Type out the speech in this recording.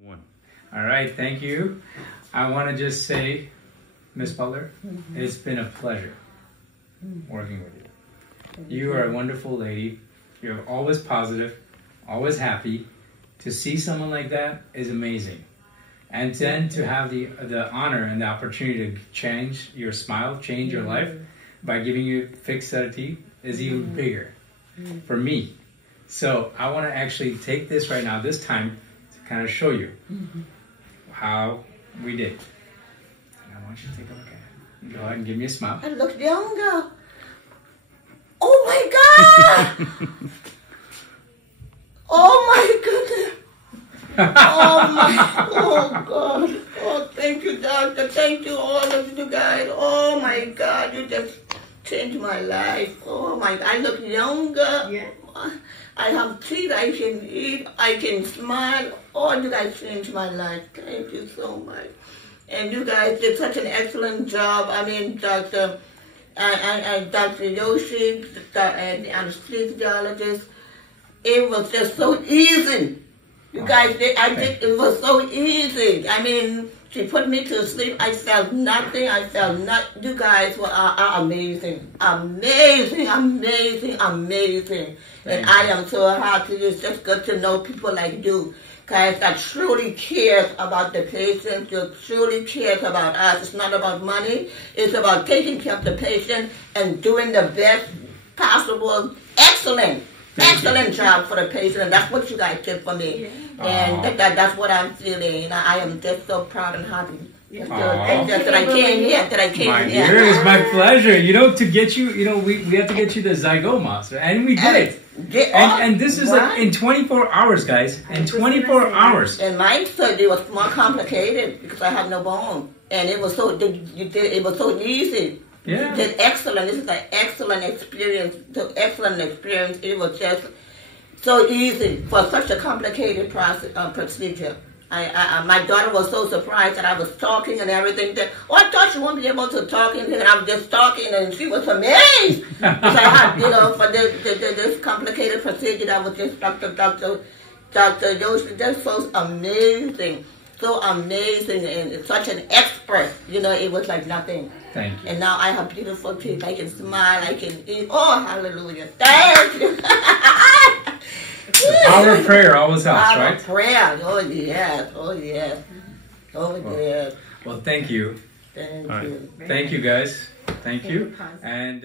One. All right, thank you. I want to just say, Miss Butler, it's been a pleasure working with you. You are a wonderful lady. You're always positive, always happy. To see someone like that is amazing. And then to have the honor and the opportunity to change your smile, change your life by giving you a fixed set of teeth is even bigger for me. So I want to actually take this right now, this time, to kind of show you how we did. And I want you to take a look at it. Go ahead and give me a smile. I look younger. Oh my God! Oh my goodness! Oh God! Oh, thank you, doctor. Thank you, all of you guys. Oh my God! You just changed my life. Oh my! I look younger. Yeah. I have teeth. I can eat. I can smile. Oh, you guys changed my life. Thank you so much. And you guys did such an excellent job. I mean, Dr. Dr. Joshi, the anesthesiologist. It was just so easy. You guys did. It was so easy. I mean, she put me to sleep. I felt nothing. You guys are amazing. Amazing, amazing, amazing. And I am so happy. It's just good to know people like you. Guys that truly cares about the patient, that truly cares about us. It's not about money. It's about taking care of the patient and doing the best possible, excellent job for the patient. And that's what you guys did for me. Yeah. And that's what I'm feeling. I am just so proud and happy. That I came here. Dear, it's my pleasure. You know, to get you, we have to get you the zygoma, and we did it. And this is like in 24 hours, guys. In 24 hours. And my surgery was more complicated because I had no bone, and it was so easy. Yeah. You did excellent. This is an excellent experience. It was just so easy for such a complicated procedure. My daughter was so surprised that I was talking and everything. I thought she wouldn't be able to talk, and I was just talking, and she was amazed. Because I had, for this complicated procedure that was just Dr. Joshi, just so amazing. So amazing, and such an expert. It was like nothing. Thank you. And now I have beautiful teeth. I can smile. I can eat. Oh, hallelujah. Thank you. The power of prayer always helps, right? Power of prayer. Oh, yes. Oh, yes. Oh, yes. Well, thank you. Thank you. you. Thank you, guys. Thank you. And...